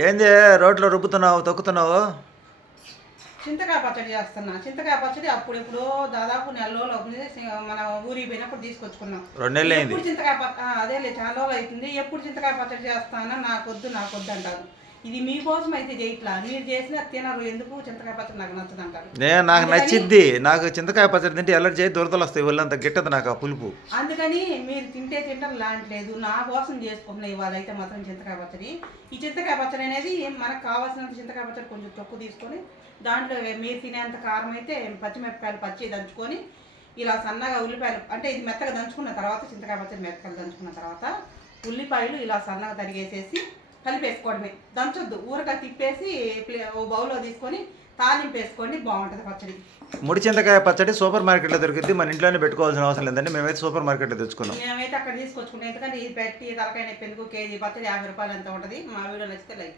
ఏంది రోట్లో రుబ్బుతున్నావు తొక్కుతున్నావు? చింతకాయ పచ్చడి చేస్తున్నా. చింతకాయ పచ్చడి అప్పుడు ఎప్పుడో దాదాపు నెల రోజులు అవుతుంది. మన ఊరికి పోయినప్పుడు తీసుకొచ్చుకున్నాం. 2 నెలలు అయింది. ఎప్పుడు చింతకాయ అదేలే చాలా రోజులు అవుతుంది. ఎప్పుడు చింతకాయ పచ్చడి చేస్తానా, నాకొద్దు అంటారు. ఇది మీకోసం అయితే చేయట్లా, మీరు చేసినా తినరు. ఎందుకు చింతకాయ పచ్చడి నాకు నచ్చదు అంటారు. నాకు నచ్చిద్ది. నాకు చింతకాయ పచ్చడి తింటే ఎలర్జీ దురదలు వస్తాయి, ఒళ్ళంతా గిట్టదు నాకు ఆ పులుపు. అందుకని మీరు తింటారు లాంటిలేదు, నా కోసం చేసుకుంటున్నా ఇవాళ అయితే మాత్రం చింతకాయ పచ్చడి. ఈ చింతకాయ పచ్చడి అనేది మనకు కావాల్సినంత చింతకాయ పచ్చడి కొంచెం తక్కువ తీసుకొని దాంట్లో మీరు తినేంత కారం అయితే పచ్చిమిరపకాయలు పచ్చి దంచుకొని ఇలా సన్నగా ఉల్లిపాయలు, అంటే ఇది మెత్తగా దంచుకున్న తర్వాత చింతకాయ పచ్చడి మెత్తగా దంచుకున్న తర్వాత ఉల్లిపాయలు ఇలా సన్నగా తరిగేసేసి కలిపేసుకోవడమే. దంచొద్దు, ఊరగా తిప్పేసి ఓ బౌల్లో తీసుకొని తాలింపు వేసుకోండి, బాగుంటుంది పచ్చడి. ముడి చింతకాయ పచ్చడి సూపర్ మార్కెట్లో దొరికింది, మన ఇంట్లోనే పెట్టుకోవాల్సిన అవసరం లేదండి. మేమైతే సూపర్ మార్కెట్లో తెచ్చుకున్నాం. మేమైతే అక్కడ తీసుకొచ్చుకున్నాం. ఎందుకంటే ఇది పెట్టి తలకాయ నొప్పి ఎందుకు, కేజీ పచ్చడి 50 రూపాయలు ఎంత ఉంటుంది. మా వీడియో నచ్చితే లైక్